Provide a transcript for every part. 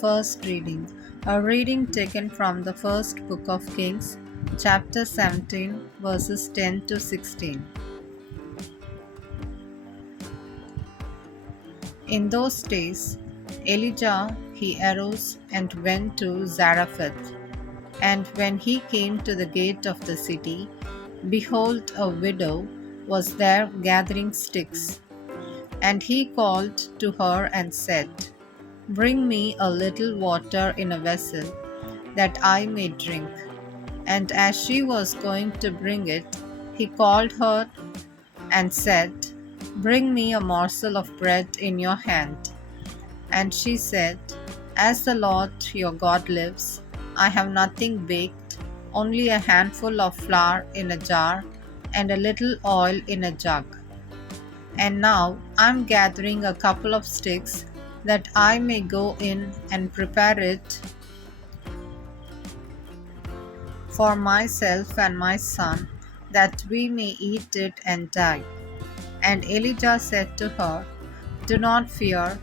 First reading. A reading taken from the first book of Kings, chapter 17, verses 10 to 16. In those days, Elijah he arose and went to Zarephath. And when he came to the gate of the city, behold, a widow was there gathering sticks. And he called to her and said, Bring me a little water in a vessel, that I may drink. And as she was going to bring it, he called her and said, Bring me a morsel of bread in your hand. And she said, As the Lord your God lives, I have nothing baked, only a handful of flour in a jar and a little oil in a jug. And now I am gathering a couple of sticks that I may go in and prepare it for myself and my son, that we may eat it and die. And Elijah said to her, Do not fear,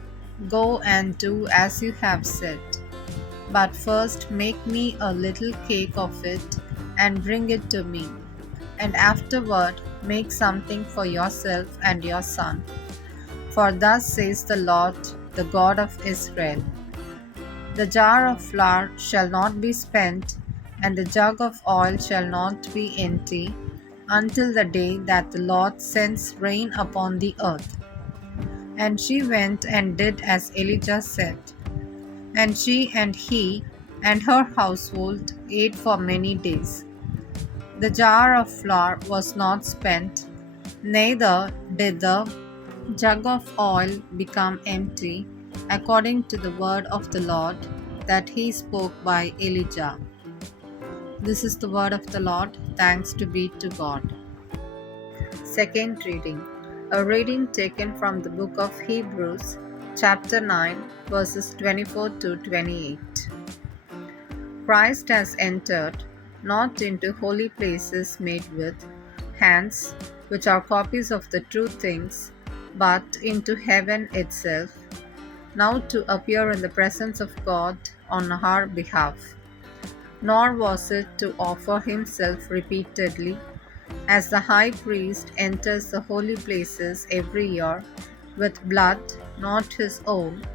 go and do as you have said. But first make me a little cake of it and bring it to me, and afterward make something for yourself and your son. For thus says the Lord, the God of Israel, The jar of flour shall not be spent, and the jug of oil shall not be empty, until the day that the Lord sends rain upon the earth. And she went and did as Elijah said. And she and he and her household ate for many days. The jar of flour was not spent, neither did the jug of oil become empty, according to the word of the Lord that he spoke by Elijah. This is the word of the Lord. Thanks be to God. Second reading. A reading taken from the book of Hebrews, chapter 9, verses 24 to 28. Christ has entered not into holy places made with hands, which are copies of the true things, but into heaven itself, now to appear in the presence of God on our behalf. Nor was it to offer himself repeatedly, as the high priest enters the holy places every year with blood not his own,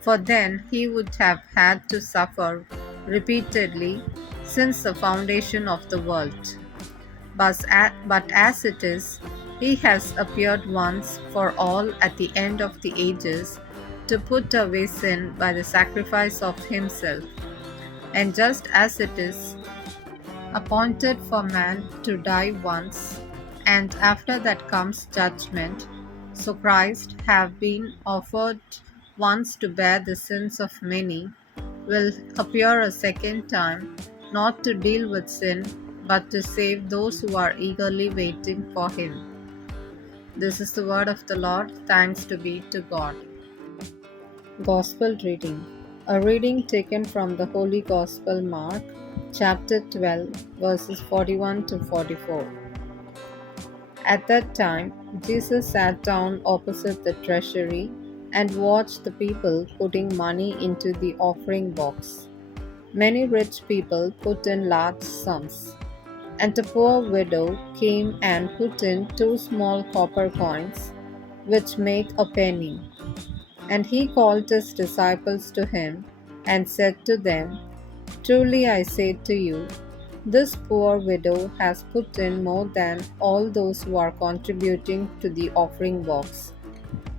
for then he would have had to suffer repeatedly since the foundation of the world. But as it is, he has appeared once for all at the end of the ages to put away sin by the sacrifice of himself. And just as it is appointed for man to die once, and after that comes judgment, so Christ, have been offered once to bear the sins of many, will appear a second time, not to deal with sin, but to save those who are eagerly waiting for him. This is the word of the Lord. Thanks be to God. Gospel reading. A reading taken from the Holy Gospel Mark, chapter 12, verses 41 to 44. At that time, Jesus sat down opposite the treasury and watched the people putting money into the offering box. Many rich people put in large sums, and a poor widow came and put in 2 small copper coins, which make a penny. And he called his disciples to him and said to them, Truly I say to you, this poor widow has put in more than all those who are contributing to the offering box.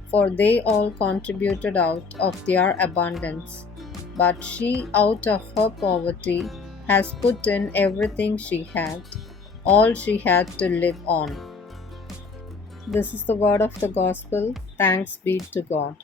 For they all contributed out of their abundance, but she out of her poverty has put in everything she had, all she had to live on. This is the word of the gospel. Thanks be to God.